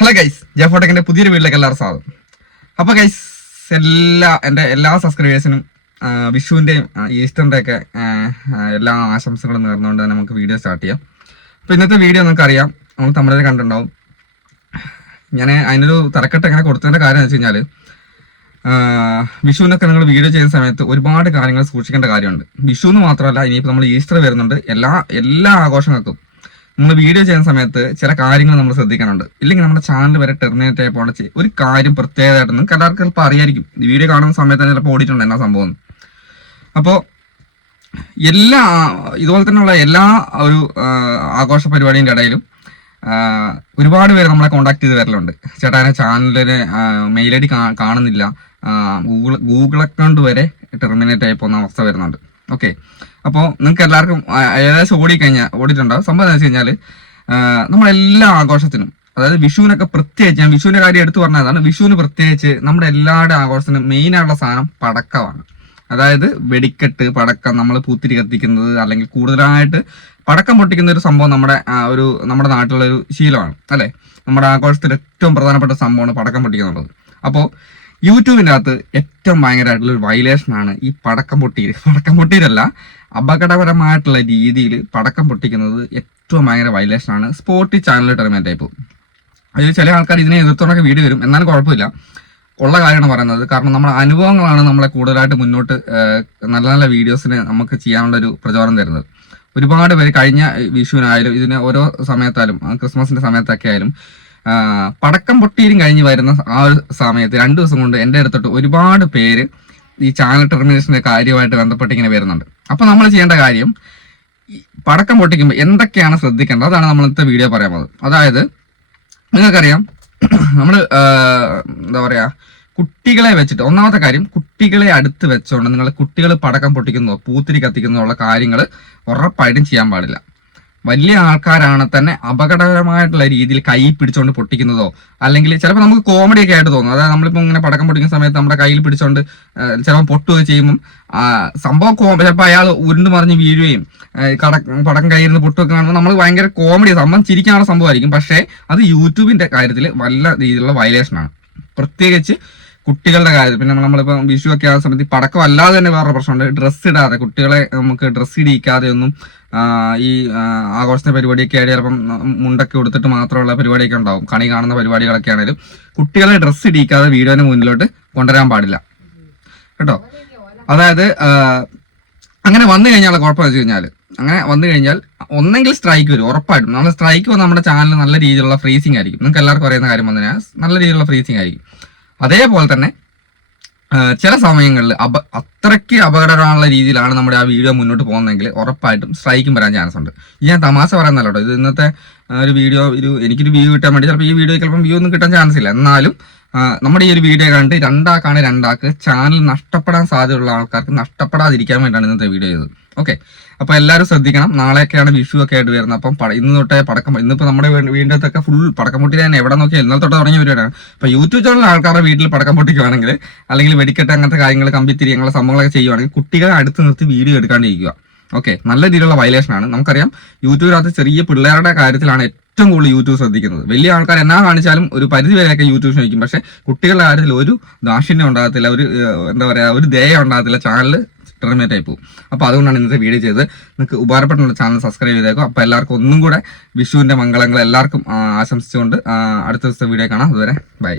Hello guys, ജെഫോടെക്കിന്റെ പുതിയൊരു വീട്ടിലേക്ക് എല്ലാവരും സ്വാഗതം. അപ്പോൾ ഗൈസ്, എൻ്റെ എല്ലാ സബ്സ്ക്രൈബേഴ്സിനും വിഷുവിൻ്റെയും ഈസ്റ്ററിൻ്റെ ഒക്കെ എല്ലാ ആശംസകളും നേർന്നുകൊണ്ട് തന്നെ നമുക്ക് വീഡിയോ സ്റ്റാർട്ട് ചെയ്യാം. അപ്പോൾ ഇന്നത്തെ വീഡിയോ നിങ്ങൾക്കറിയാം, നമ്മൾ തമിഴിൽ കണ്ടിട്ടുണ്ടാവും. ഞാൻ അതിനൊരു തലക്കെട്ട് എങ്ങനെ കൊടുത്തതിൻ്റെ കാര്യം എന്ന് വെച്ച് കഴിഞ്ഞാൽ, വിഷുവിനൊക്കെ നിങ്ങൾ വീഡിയോ ചെയ്യുന്ന സമയത്ത് ഒരുപാട് കാര്യങ്ങൾ സൂക്ഷിക്കേണ്ട കാര്യമുണ്ട്. വിഷു എന്ന് മാത്രമല്ല, ഇനിയിപ്പോൾ നമ്മൾ ഈസ്റ്റർ വരുന്നുണ്ട്. എല്ലാ ആഘോഷങ്ങൾക്കും നമ്മൾ വീഡിയോ ചെയ്യുന്ന സമയത്ത് ചില കാര്യങ്ങൾ നമ്മൾ ശ്രദ്ധിക്കാനുണ്ട്. ഇല്ലെങ്കിൽ നമ്മുടെ ചാനൽ വരെ ടെർമിനേറ്റ് ആയി പോകണ ഒരു കാര്യം പ്രത്യേകമായിട്ട് നിങ്ങൾക്ക് എല്ലാവർക്കും ചിലപ്പോൾ അറിയായിരിക്കും. വീഡിയോ കാണുന്ന സമയത്ത് ചിലപ്പോൾ ഓടിയിട്ടുണ്ട് എന്നാ സംഭവം. അപ്പോൾ ഇതുപോലെ തന്നെയുള്ള എല്ലാ ഒരു ആഘോഷ പരിപാടിൻ്റെ ഇടയിലും ഒരുപാട് പേര് നമ്മളെ കോണ്ടാക്ട് ചെയ്ത് വരലുണ്ട്. ചേട്ടാ ചാനലിന് മെയിൽ ഐ ഡി കാണുന്നില്ല, ഗൂഗിൾ അക്കൗണ്ട് വരെ ടെർമിനേറ്റ് ആയി പോകുന്ന അവസ്ഥ വരുന്നുണ്ട്. ഓക്കെ, അപ്പോൾ നിങ്ങൾക്ക് എല്ലാവർക്കും ഏകദേശം ഓടിയിട്ടുണ്ടാവും. സംഭവം എന്താ വെച്ച് കഴിഞ്ഞാൽ, നമ്മളെല്ലാ ആഘോഷത്തിനും, അതായത് വിഷുവിനൊക്കെ പ്രത്യേകിച്ച്, ഞാൻ വിഷുവിന്റെ കാര്യം എടുത്തു പറഞ്ഞതാണ്. വിഷുവിന് പ്രത്യേകിച്ച് നമ്മുടെ എല്ലാവരുടെ ആഘോഷത്തിനും മെയിനായിട്ടുള്ള സാധനം പടക്കമാണ്. അതായത് വെടിക്കെട്ട്, പടക്കം, നമ്മൾ പൂത്തിരി കത്തിക്കുന്നത്, അല്ലെങ്കിൽ കൂടുതലായിട്ട് പടക്കം പൊട്ടിക്കുന്ന ഒരു സംഭവം നമ്മുടെ നാട്ടിലുള്ള ഒരു ശീലമാണ് അല്ലേ. നമ്മുടെ ആഘോഷത്തിൽ ഏറ്റവും പ്രധാനപ്പെട്ട സംഭവമാണ് പടക്കം പൊട്ടിക്കുന്നുള്ളത്. അപ്പോൾ യൂട്യൂബിൻ്റെ അകത്ത് ഏറ്റവും ഭയങ്കരമായിട്ടുള്ള ഒരു വയലേഷനാണ് ഈ പടക്കം പൊട്ടിയിലല്ല, അപകടപരമായിട്ടുള്ള രീതിയിൽ പടക്കം പൊട്ടിക്കുന്നത് ഏറ്റവും ഭയങ്കര വയലേഷനാണ്. സ്പോർട്ടി ചാനൽ ടെർമിനേറ്റ് ആയി പോകും. അതിൽ ചില ആൾക്കാർ ഇതിനെ എതിർത്തോണ്ടൊക്കെ വീഡിയോ വരും, എന്നാലും കുഴപ്പമില്ല. ഉള്ള കാര്യമാണ് പറയുന്നത്. കാരണം നമ്മുടെ അനുഭവങ്ങളാണ് നമ്മളെ കൂടുതലായിട്ട് മുന്നോട്ട് നല്ല നല്ല വീഡിയോസിന് നമുക്ക് ചെയ്യാനുള്ള ഒരു പ്രചോദനം തരുന്നത്. ഒരുപാട് പേര് കഴിഞ്ഞ വിഷുവിനായാലും ഇതിന് ഓരോ സമയത്തായാലും ക്രിസ്മസിന്റെ സമയത്തൊക്കെ ആയാലും പടക്കം പൊട്ടിയും കഴിഞ്ഞ് വരുന്ന ആ ഒരു സമയത്ത് 2 ദിവസം കൊണ്ട് എൻ്റെ അടുത്തോട്ട് ഒരുപാട് പേര് ഈ ചാനൽ ടെർമിനേഷന്റെ കാര്യമായിട്ട് ബന്ധപ്പെട്ട് ഇങ്ങനെ വരുന്നുണ്ട്. അപ്പൊ നമ്മൾ ചെയ്യേണ്ട കാര്യം, പടക്കം പൊട്ടിക്കുമ്പോൾ എന്തൊക്കെയാണ് ശ്രദ്ധിക്കേണ്ടത്, അതാണ് നമ്മൾ ഇന്നത്തെ വീഡിയോ പറയാൻ പോകുന്നത്. അതായത് നിങ്ങൾക്കറിയാം, നമ്മൾ എന്താ പറയാ, കുട്ടികളെ വെച്ചിട്ട്, ഒന്നാമത്തെ കാര്യം, കുട്ടികളെ അടുത്ത് വെച്ചുകൊണ്ട് നിങ്ങൾ കുട്ടികൾ പടക്കം പൊട്ടിക്കുന്നതോ പൂത്തിരി കത്തിക്കുന്നതോ ഉള്ള കാര്യങ്ങൾ ഉറപ്പായിട്ടും ചെയ്യാൻ പാടില്ല. വലിയ ആൾക്കാരാണ് തന്നെ അപകടകരമായിട്ടുള്ള രീതിയിൽ കൈ പിടിച്ചോണ്ട് പൊട്ടിക്കുന്നതോ, അല്ലെങ്കിൽ ചിലപ്പോൾ നമുക്ക് കോമഡി ഒക്കെ ആയിട്ട് തോന്നും. അതായത് നമ്മളിപ്പോൾ ഇങ്ങനെ പടക്കം പൊട്ടിക്കുന്ന സമയത്ത് നമ്മുടെ കയ്യിൽ പിടിച്ചോണ്ട് ചിലപ്പോൾ പൊട്ടുകയോ ചെയ്യുമ്പം സംഭവം ചിലപ്പോൾ അയാൾ ഉരുണ്ട് മറിഞ്ഞ് വീഴുകയും പടക്കം കയ്യിൽ നിന്ന് പൊട്ടുകയൊക്കെ കാണുമ്പോൾ നമ്മൾ ഭയങ്കര കോമഡി, സംഭവം ചിരിക്കാനുള്ള സംഭവമായിരിക്കും. പക്ഷേ അത് യൂട്യൂബിന്റെ കാര്യത്തിൽ വല്ല രീതിയിലുള്ള വയലേഷനാണ്, പ്രത്യേകിച്ച് കുട്ടികളുടെ കാര്യത്തിൽ. പിന്നെ നമ്മളിപ്പോൾ വിഷു ഒക്കെ ആവുന്ന സമയത്ത് പടക്കം അല്ലാതെ തന്നെ വേറെ പ്രശ്നമുണ്ട്. ഡ്രസ്സ് ഇടാതെ, കുട്ടികളെ നമുക്ക് ഡ്രസ്സ് ഇടിക്കാതെ ഒന്നും ഈ ആഘോഷത്തിന്റെ പരിപാടിയൊക്കെ ആയിട്ട് ചിലപ്പം മുണ്ടൊക്കെ കൊടുത്തിട്ട് മാത്രമുള്ള പരിപാടിയൊക്കെ ഉണ്ടാവും. കണി കാണുന്ന പരിപാടികളൊക്കെ ആണെങ്കിലും കുട്ടികളെ ഡ്രസ്സ് ഇടിക്കാതെ വീഡിയോന് മുന്നിലോട്ട് കൊണ്ടുവരാൻ പാടില്ല കേട്ടോ. അതായത് അങ്ങനെ വന്നു കഴിഞ്ഞാൽ കുഴപ്പം വെച്ച് കഴിഞ്ഞാൽ, അങ്ങനെ വന്നു കഴിഞ്ഞാൽ ഒന്നെങ്കിൽ സ്ട്രൈക്ക് വരും, ഉറപ്പായിട്ടും. നമ്മൾ സ്ട്രൈക്ക് വന്ന് നമ്മുടെ ചാനലിൽ നല്ല രീതിയിലുള്ള ഫ്രീസിങ് ആയിരിക്കും. നിങ്ങൾക്ക് എല്ലാവർക്കും അറിയുന്ന കാര്യം വന്നു കഴിഞ്ഞാൽ നല്ല രീതിയിലുള്ള ഫ്രീസിങ് ആയിരിക്കും. അതേപോലെ തന്നെ ചില സമയങ്ങളിൽ അത്രയ്ക്ക് അപകടകരമായുള്ള രീതിയിലാണ് നമ്മുടെ ആ വീഡിയോ മുന്നോട്ട് പോകുന്നതെങ്കിൽ ഉറപ്പായിട്ടും സ്ട്രൈക്കും വരാൻ ചാൻസ് ഉണ്ട്. ഞാൻ തമാശ പറയുന്നല്ലോ കേട്ടോ, ഇത് ഇന്നത്തെ ഒരു വീഡിയോ, എനിക്കൊരു വ്യൂ കിട്ടാൻ വേണ്ടി, ചിലപ്പോൾ ഈ വീഡിയോ ചിലപ്പോൾ വ്യൂ ഒന്നും കിട്ടാൻ ചാൻസ് ഇല്ല. എന്നാലും നമ്മുടെ ഈ ഒരു വീഡിയോ കണ്ട് രണ്ടാൾക്ക് ചാനൽ നഷ്ടപ്പെടാൻ സാധ്യതയുള്ള ആൾക്കാർക്ക് നഷ്ടപ്പെടാതിരിക്കാൻ വേണ്ടിയാണ് ഇന്നത്തെ വീഡിയോ ചെയ്തത്. ഓക്കെ, അപ്പോൾ എല്ലാവരും ശ്രദ്ധിക്കണം. നാളെയൊക്കെയാണ് വിഷു ഒക്കെ ആയിട്ട് വരുന്നത്. അപ്പം ഇന്ന് തൊട്ടേ പടക്കം, ഇന്നിപ്പോൾ നമ്മുടെ വീടിനകത്തൊക്കെ ഫുൾ പടക്കം പൊട്ടി തന്നെ എവിടെ നോക്കിയാൽ ഇന്നലെ തൊട്ട് തുടങ്ങിയ പരിപാടിയാണ്. അപ്പോൾ യൂട്യൂബ് ചാനൽ ആൾക്കാരുടെ വീട്ടിൽ പടക്കം പൊട്ടിക്കുകയാണെങ്കിൽ, അല്ലെങ്കിൽ വെടിക്കെട്ട് അങ്ങനത്തെ കാര്യങ്ങൾ, കമ്പിത്തിരി അങ്ങനെയുള്ള സംഭവങ്ങളൊക്കെ ചെയ്യുവാണെങ്കിൽ കുട്ടികളെ അടുത്ത് നിർത്തി വീഡിയോ എടുക്കാണ്ടിരിക്കുക. ഓക്കെ, നല്ല രീതിയിലുള്ള വയലേഷനാണ്. നമുക്കറിയാം, യൂട്യൂബിനകത്ത് ചെറിയ പിള്ളേരുടെ കാര്യത്തിലാണ് ഏറ്റവും കൂടുതൽ യൂട്യൂബ് ശ്രദ്ധിക്കുന്നത്. വലിയ ആൾക്കാർ എന്നാ കാണിച്ചാലും ഒരു പരിധി വരെയൊക്കെ യൂട്യൂബ് ശ്രമിക്കും. പക്ഷെ കുട്ടികളുടെ കാര്യത്തിൽ ഒരു ദാക്ഷിണ്യം ഉണ്ടാകത്തില്ല, ഒരു എന്താ പറയുക, ഒരു ദയ ഉണ്ടാകത്തില്ല. ചാനൽ ടെർമിനേറ്റ് ആയി പോകും. അപ്പോൾ അതുകൊണ്ടാണ് ഇന്നത്തെ വീഡിയോ ചെയ്തത്. നിങ്ങൾക്ക് ഉപകാരപ്പെട്ടുള്ള ചാനൽ സബ്സ്ക്രൈബ് ചെയ്തേക്കും. അപ്പോൾ എല്ലാവർക്കും ഒന്നും കൂടെ വിഷുവിൻ്റെ മംഗളങ്ങൾ എല്ലാവർക്കും ആശംസിച്ചുകൊണ്ട് അടുത്ത ദിവസത്തെ വീഡിയോ കാണാം. അതുവരെ ബൈ.